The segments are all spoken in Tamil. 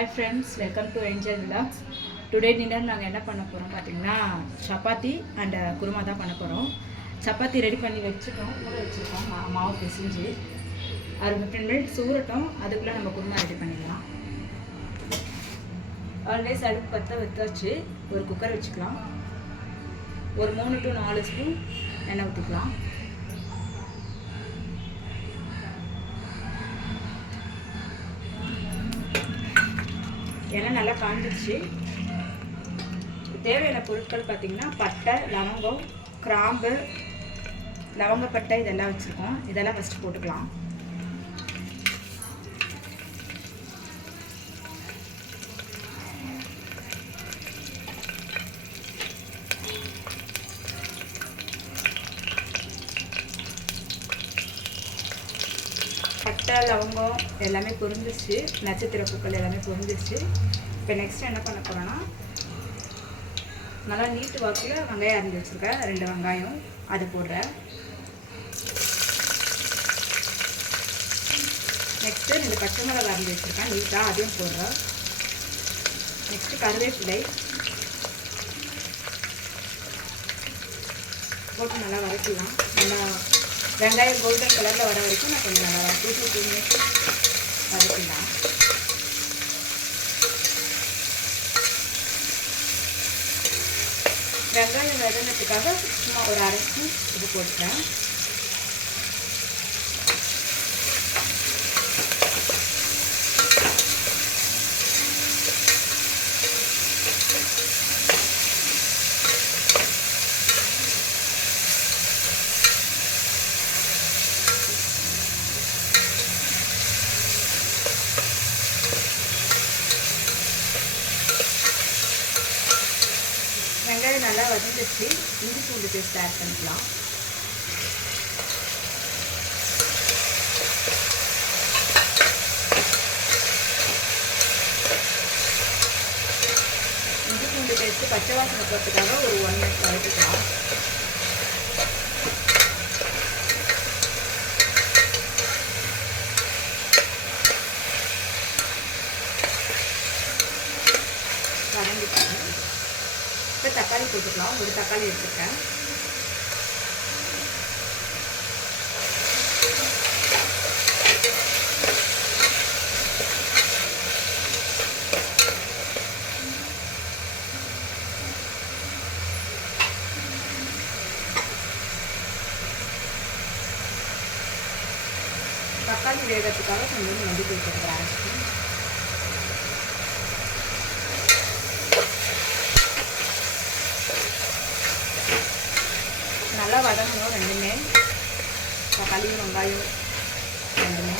Hi friends, welcome to Angel Vlogs. Today dinner நாங்கள் என்ன பண்ண போகிறோம் பார்த்தீங்கன்னா சப்பாத்தி அண்ட் குருமா தான் பண்ண போகிறோம். சப்பாத்தி ரெடி பண்ணி வச்சுட்டோம், ஊற வச்சுருக்கோம் மாவு பிசைஞ்சு. அது 15 மினிட்ஸ் ஊறட்டும், அதுக்குள்ளே நம்ம குருமா ரெடி பண்ணிடலாம். ஆல்வேஸ் அடுப்பு வச்சாச்சு. ஒரு குக்கர் வச்சுக்கலாம். ஒரு 3 to 4 ஸ்பூன் எண்ணெய் ஊற்றிக்கலாம். எண்ணெய் நல்லா காஞ்சிடுச்சு. தேவையான பொருட்கள் பார்த்திங்கன்னா பட்டை, லவங்கம், கிராம்பு, லவங்கப்பட்டை இதெல்லாம் வச்சுருக்கோம். இதெல்லாம் ஃபஸ்ட்டு போட்டுக்கலாம். பட்டை, லவங்கம் எல்லாமே பொரிஞ்சிச்சு. நட்சத்திர பூக்கள் எல்லாமே பொரிஞ்சிச்சு. இப்போ நெக்ஸ்ட் என்ன பண்ண போகிறோன்னா, நல்லா நீட்டு வாக்கில் வெங்காயம் அரிஞ்சு வச்சுருக்கேன். 2 வெங்காயம் அது போடுறேன். நெக்ஸ்ட்டு 2 பச்சை மிளகாய் அரிஞ்சு வச்சுருக்கேன் நீட்டாக, அதையும் போடுறேன். நெக்ஸ்ட்டு கருவேப்பிலை போட்டு நல்லா வதக்கலாம். நல்லா வெங்காயம் கோல்டன் கலரில் வர வரைக்கும் நான் கொஞ்சம் நல்லா 2 to 2 மினிட்ஸ் வதக்கலாம். வெங்காயம் வதங்கிறதுக்காக சும்மா ஒரு 1/2 ஸ்பூன் இது போட்டுக்கிறேன். வெங்காயம் நல்லா வதங்கிச்சு. இஞ்சி பூண்டு பேஸ்ட் ஆட் பண்ணிக்கலாம். இஞ்சி பூண்டு பேஸ்ட்டு பச்சை வாசனை போகிறதுக்காக ஒரு 1 மினிட் வதக்கிக்கலாம். வதங்கிட்டாங்க. இப்போ தக்காளி போட்டுக்கலாம். ஒரு தக்காளி எடுத்துருக்கேன். தக்காளி வேகிறதுக்காக கொஞ்சம் மல்லித்தூள் போட்டுக்கிறேன். நல்லா வதங்கணும் ரெண்டுமே, தக்காளியும் வெங்காயம் ரெண்டுமே.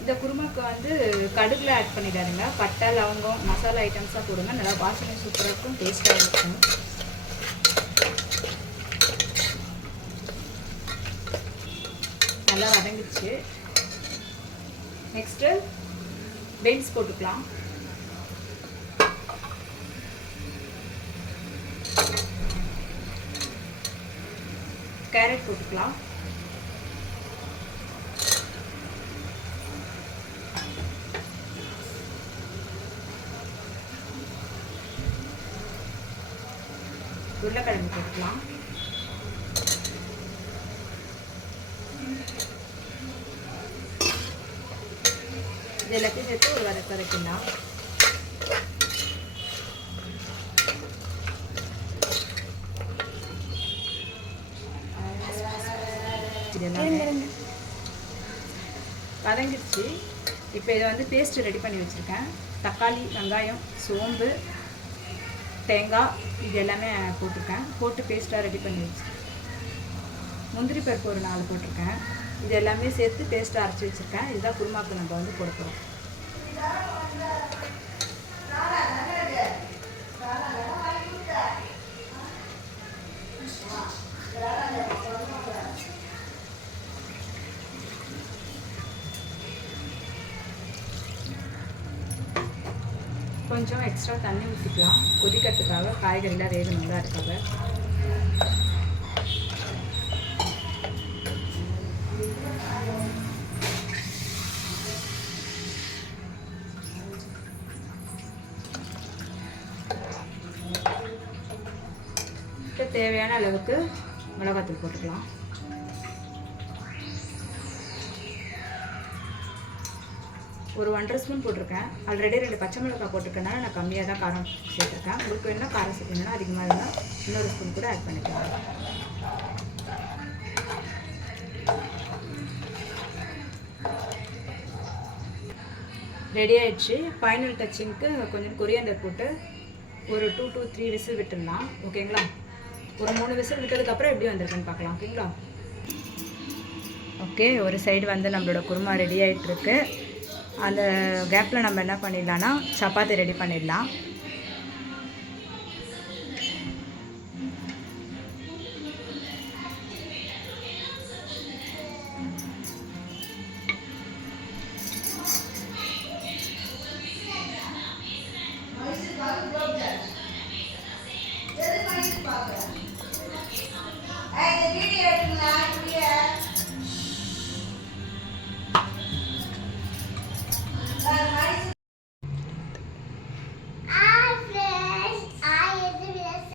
இந்த குருமாக்கு வந்து கடுகுல ஆட் பண்ணிடாதுங்க. பட்டை, லவங்கம், மசாலா ஐட்டம்ஸாக போடுங்க. நல்லா வாசனை சூப்பராக இருக்கும், டேஸ்ட்டாக இருக்கும். நல்லா வதங்கிடுச்சு. நெக்ஸ்ட்டு பீன்ஸ் போட்டுக்கலாம். கேரட் போட்டுக்கலாம். உருளைக்கிழங்கு போட்டுக்கலாம். இது எல்லாத்தையும் சேர்த்து ஒரு வதக்கலாம். வதங்கிடுச்சு. இப்போ இதை வந்து பேஸ்ட்டு ரெடி பண்ணி வச்சுருக்கேன். தக்காளி, வெங்காயம், சோம்பு, தேங்காய் இது எல்லாமே போட்டிருக்கேன். போட்டு பேஸ்ட்டாக ரெடி பண்ணி வச்சுருக்கேன். முந்திரி பருப்பு ஒரு 4 போட்டிருக்கேன். இது எல்லாமே சேர்த்து பேஸ்ட்டாக அரைச்சி வச்சுருக்கேன். இதுதான் குருமாக்கு நம்ம வந்து போட போகிறோம். கொஞ்சம் எக்ஸ்ட்ரா தண்ணி ஊற்றிக்கலாம் கொதிக்கிறதுக்காக, காய்கறிலாம் வேகணும்ல அதுக்காக. தேவையான அளவுக்கு மிளகாத்தூள் போட்டுக்கலாம். ஒரு 1.5 ஸ்பூன் போட்டிருக்கேன். ஆல்ரெடி 2 பச்சை மிளகாய் போட்டிருக்கனால நான் கம்மியாக தான் காரம் சேர்த்துருக்கேன். உங்களுக்கு வேணுன்னா காரம் சேர்த்துக்கணுன்னா அதிகமாக இருந்தால் இன்னொரு ஸ்பூன் கூட ஆட் பண்ணிக்கலாம். ரெடி ஆயிடுச்சு. ஃபைனல் டச்சிங்க்கு கொஞ்சம் கொரியாண்டர் போட்டு ஒரு 2 to 3 விசில் விட்டுடலாம். ஓகேங்களா? ஒரு 3 விசில் விட்டதுக்கப்புறம் எப்படி வந்திருக்குன்னு பார்க்கலாம். ஓகேங்களா? ஓகே, ஒரு சைடு வந்து நம்மளோட குருமா ரெடி ஆகிட்டுருக்கு. அந்த கேப்பில் நம்ம என்ன பண்ணிடலான்னா சப்பாத்தி ரெடி பண்ணிடலாம். Hey, the video